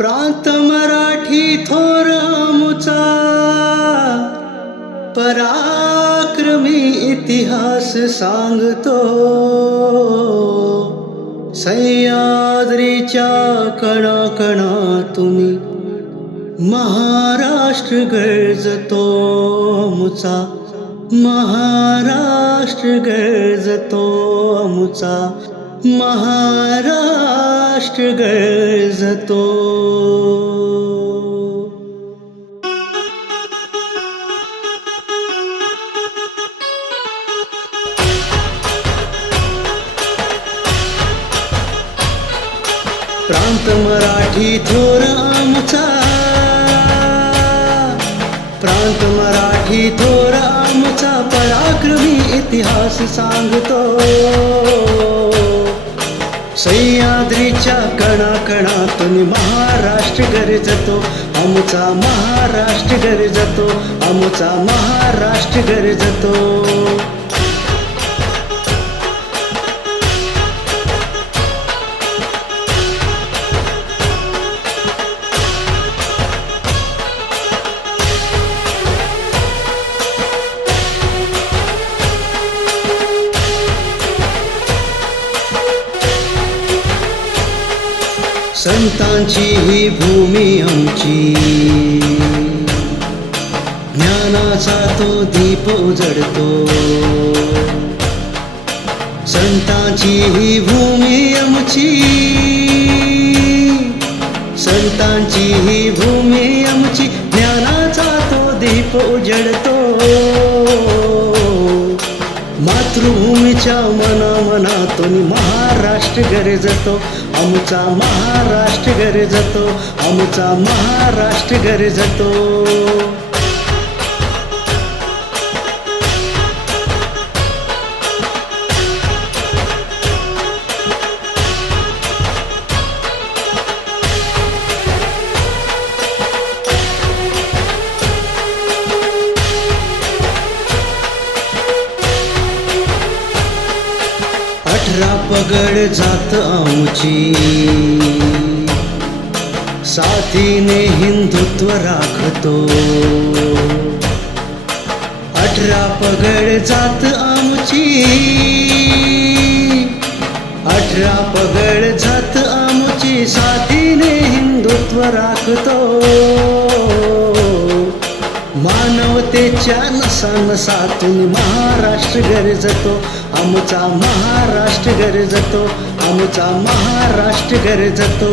प्रांत मराठी थोर आमुचा, पराक्रमी इतिहास सांगतो. सह्याद्रीच्या कणाकणातून महाराष्ट्र गर्जतो आमुचा, महाराष्ट्र गर्जतो आमुचा, महाराष्ट्र गर्जतो. प्रांत मराठी थोर आमचा, प्रांत मराठी थोर आमचा, पराक्रमी इतिहास सांगतो. सह्याद्रीच्या कणाकणातून महाराष्ट्र गर्जतो, आमचा महाराष्ट्र गर्जतो, आमचा महाराष्ट्र गर्जतो. संतांची ही भूमी आमची, ज्ञानाचा तो दीप उजळतो. संतांची ही भूमी आमची, संतांची ही भूमी आमची, ज्ञानाचा तो दीप उजळतो. मातृभूमीच्या मनामनातून महाराष्ट्र गर्जतो, आमचा महाराष्ट्र गर्जतो, आमचा महाराष्ट्र गर्जतो. पगड जात आमची, साथीने हिंदुत्व राखतो. 18 पगड जात आमची, 18 पगड जात आमची, साथीने हिंदुत्व राखतो. मानवतेच्या नसानसातून महाराष्ट्र गर्जतो, आमचा महाराष्ट्र गर्जतो, आमचा महाराष्ट्र गर्जतो.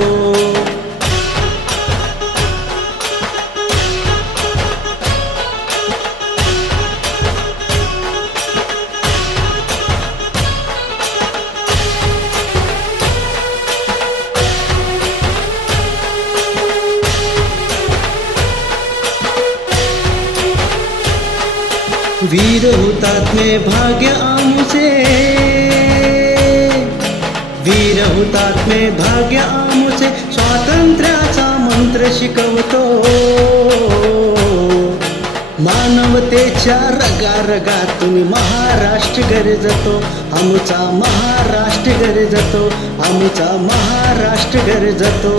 वीर हुतात्मे भाग्य आमुचे, वीर हुतात्मे भाग्य आमुचे, स्वातंत्र्याचा मंत्र शिकवतो. मानवतेच्या रगारगातून महाराष्ट्र गर्जतो, आमचा महाराष्ट्र गर्जतो, आमचा महाराष्ट्र गर्जतो.